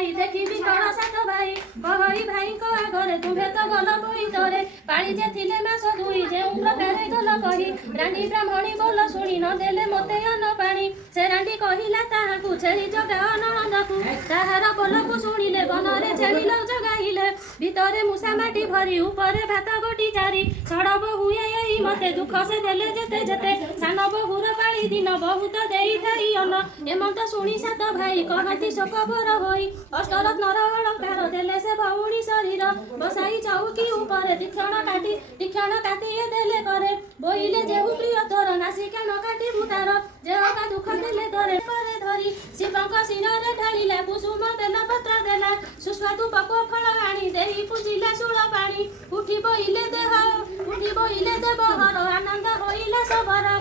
भाई देखी कण सात भाई बहई भाई को आगरे तुम्हे तो गल बोई तोरे पाली जे थिले मास दुई जे प्रकारे गल कही रानी ब्राह्मणी बोल शुणी न देले मते अन्न पानी से रानी कहिला ताहाकू छेली जगा ननदकू ताहार बोलकू शुणिले बनरे छेली लो जगाइले भितरे मुसा माटी भरी ऊपरे भात गोटी चारी छड़ बहुए एई मते दुख से देले जेते जेते सान बहुर पाली दिन बहुत देई थाई अन्न एमंत शुणी सात भाई कहती शोकबर होई अष्टरत्नर अलंकार देले से भौणी शरीर बसाई चौकी ऊपर तीक्षण काटी देले करे बोइले जेहु प्रिय तोर नासिका न काटी भूतार जेहका दुख देले तोरे करे धरी शिवंक शिରରେ ढालिला कुसुम देला पत्र देला सुस्वादु पक्व फल आनी देही पूजिला शूଳ पानी उठी बोइले देव हर आनंद होइला सबरा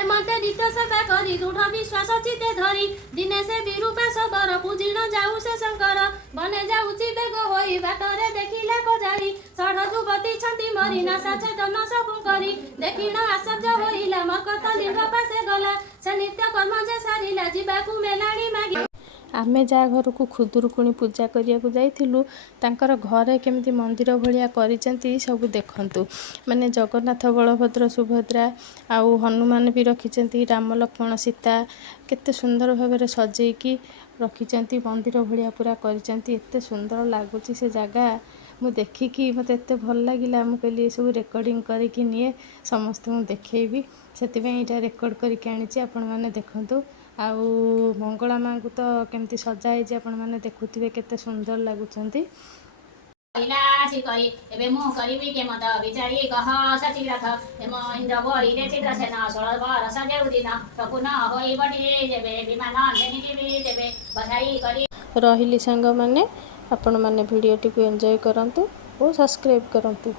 एमते नित्य सेवा करी दृढ़ विश्वास चिते धरी दिने से विरूपा सबर पूजिण जाऊ से शंकर बने जाऊची बेग होई बाटरे देखिला कजारी षढ़ जुवती छंती मरी नासा चेतन सबु करी देखिण आश्चर्य होइला मकत लिंग पासे गला से नित्य कर्म जे सारिला जीवाकू मेलाणी मागी आमे जा घर को खुदुरुकुणी पूजा करिया को जाइथिलु तांकर घरे केमती मंदिर भलिया करिसेंती सब देखंतु माने जगन्नाथ बलभद्र सुभद्रा आउ हनुमान भी रखिसेंती राम लक्ष्मण सीता केते सुंदर भाबरे सजेकी रखिसेंती मंदिर भलिया पूरा करिसेंती एते सुंदर लागुची से जगह मु देखिकी मते एते भल लागिला मु कहली सब रेकॉर्डिंग करिकी निए समस्त मु देखेबी सेति पे एटा रेकॉर्ड करिके आनिची आपण माने देखंतु आउ मंगला माँ को तो केमती सजाई आपण माने देखुथिबे केते सुंदर लागुचंती इलासी करी एबे मु करिबी के मत विचारी कह सचिरथ एम इंद्र बड़ी रे चित्र सेना 16 बर सजेउ दिन तकुन होई बडी जेबे विमान नेनी जीवी जेबे बधाई करी रहिली संग माने आपण माने वीडियो टी को एंजॉय करंतु और सब्सक्राइब करंतु।